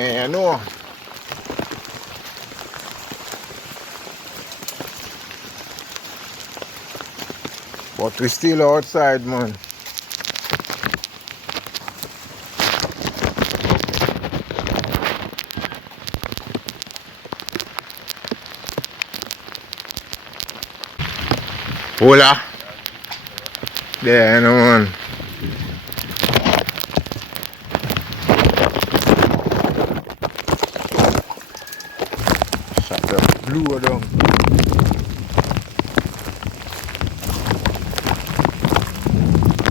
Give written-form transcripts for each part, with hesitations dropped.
You know. But we still outside, man. Hola. There, you know, man. Shut the blue down.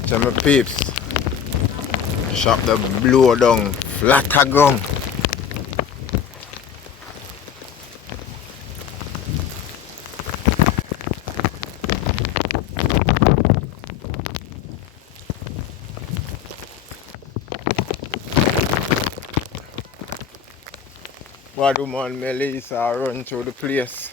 So my peeps. Shut the blow down. Flatter ground. What do man MELLISA run through the place?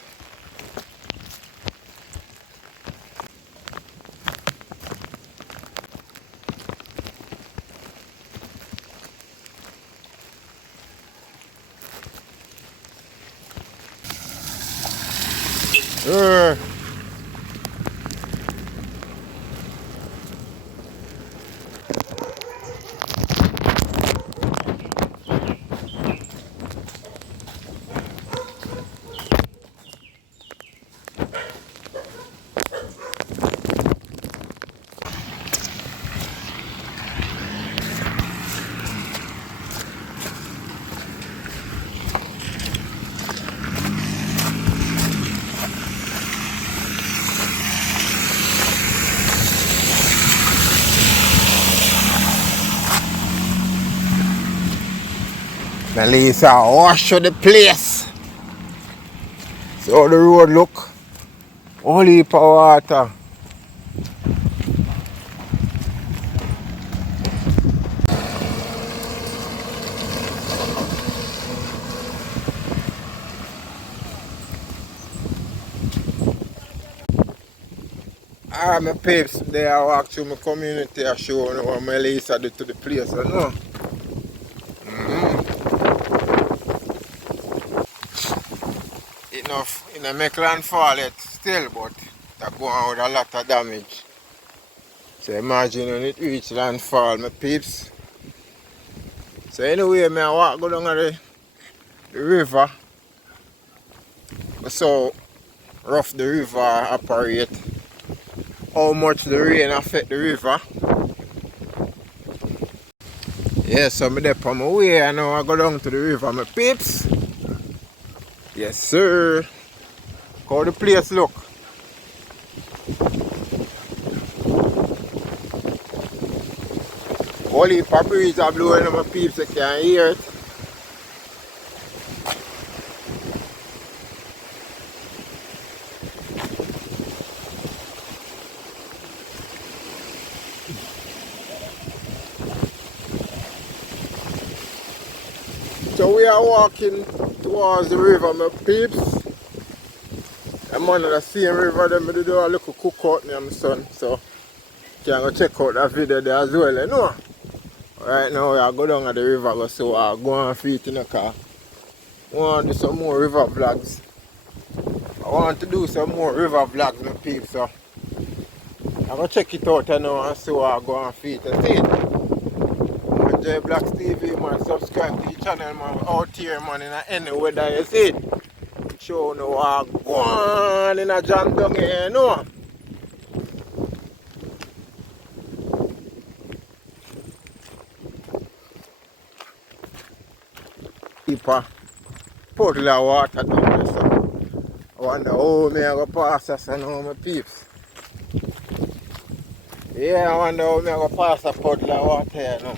MELLISA wash the place. See how the road look. All heap of water. Alright, my peeps, they are walk through my community. I show you what MELLISA did to the place. You know? Enough, it don't make landfall yet still, but that go on with a lot of damage. So imagine when it reach landfall, my peeps. So anyway, I walk go down the river. So rough the river operate. How much the rain affect the river. Yeah, so I'm there on my way and now I go down to the river, my peeps. Yes sir. How the place look? All the breeze are blowing on my peeps, you can hear it. So we are walking towards the river, my peeps. I'm on the same river, then I do a little cookout near my son. So you can go check out that video there as well, you know. Right now we are going down at the river, so I go on feet in the car. I want to do some more river vlogs. I want to do some more river vlogs, my peeps. So I'm going to check it out now and see what I go on feet and see it. J Blacks TV, man, subscribe to the channel, man. Out here, man, in any weather, you see it. Show no what go on in a jam down here, you know. Deeper puddle of water down there, so I wonder how me I go pass us and how my peeps. Yeah, I wonder how me I go pass a puddle of water here now.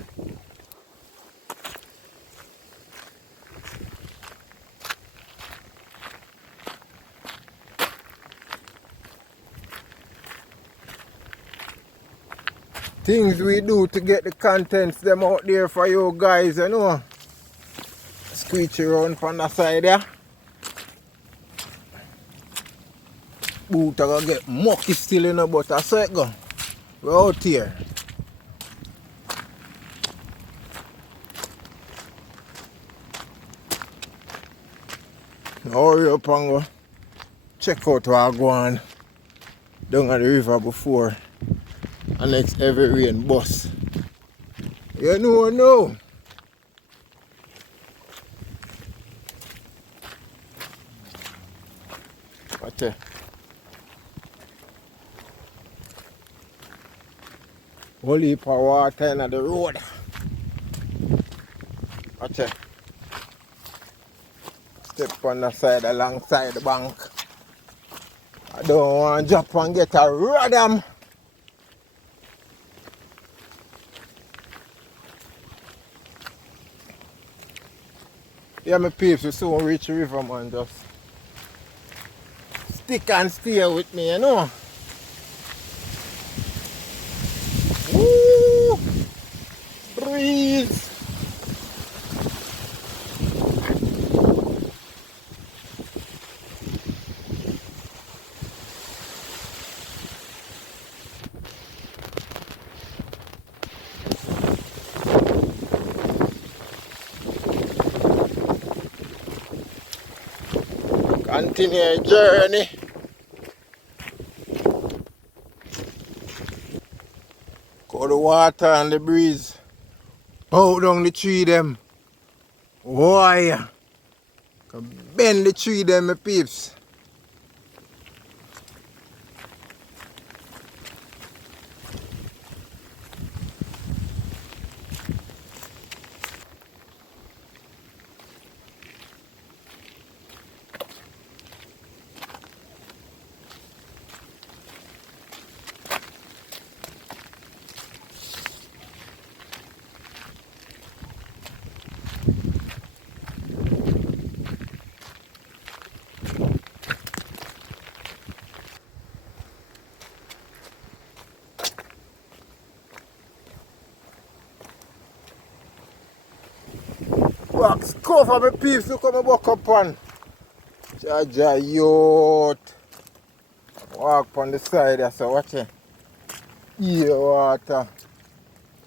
Things we do to get the contents them out there for you guys, you know. Screech around from the side there. Boot are gonna get mucky still in the but I saw it go. We're out here. hurry up and go check out what I go on down at the river before the next heavy rain bus. You know now. Watch it. Whole heap of water in the road. Watch it. Step on the side alongside the bank. I don't want to drop and get a radam. Yeah, my peeps, we soon reach the river, man. Just stick and stay with me, you know. Woo! Breeze! Continue your journey. Go the water and the breeze. Bow down the tree them. Why? Bend the tree them, my peeps. Wax cover my peeps, look how I walk up on. Jaja yacht. Walk on the side there, so watch it. Yeah, water.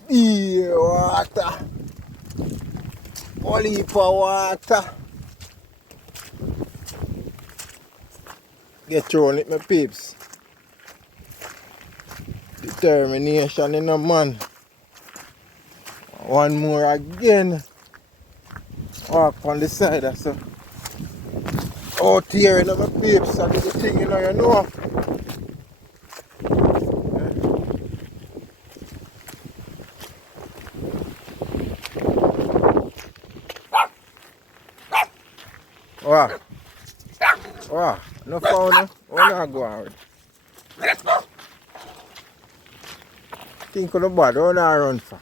Yeah, water. All heap of water. Get thrown it, my peeps. Determination in a man. One more again. Walk on the side there, so. Out here, you know, my peeps, I do the thing, you know. Wow. Wow. No phone, no? Not go on. Think of the bad, what not run for?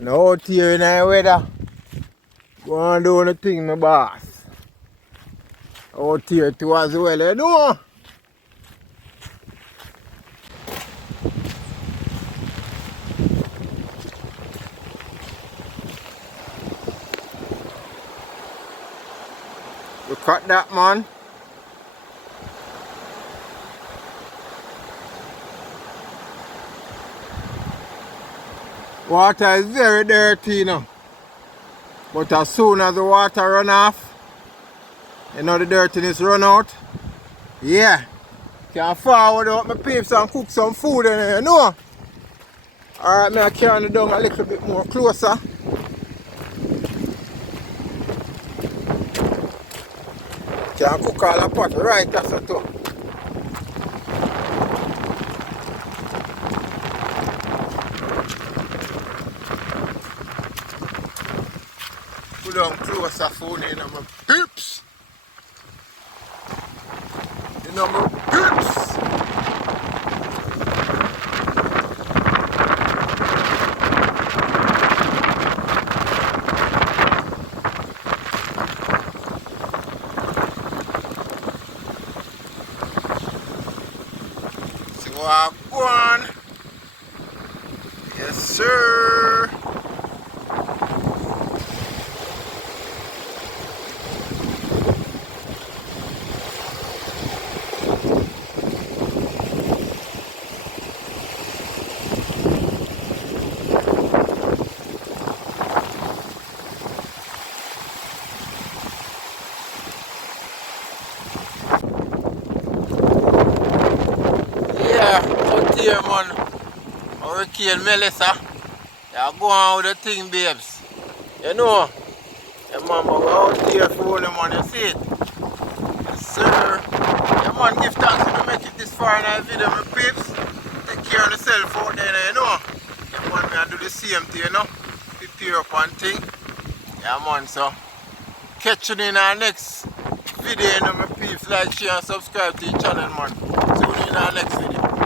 No out here in the weather. Go on do the thing, my boss. Out here too as well, you know. Look at that, man. Water is very dirty now. But as soon as the water run off, you know the dirtiness run out. Yeah. Can forward out my peeps and cook some food in there, you know. Alright, me I carry it down a little bit more closer. Can cook all the pot right there, so too. Put down closer phone in my peeps. You know my peeps. See what I'm going. Yes, sir. there, man. Hurricane Melissa. Yeah, go on with the thing, babes. You know. Yeah, man, but we're out here for you, man. You see it? Yes, sir. Yeah, man, give thanks for making it this far in our video, my peeps. Take care of yourself out there, you know. Yeah, man, me I do the same thing, you know. Prepare up and thing. Yeah, man, so catch you in our next video, you know, my peeps. Like, share, and subscribe to the channel, man. See you in our next video.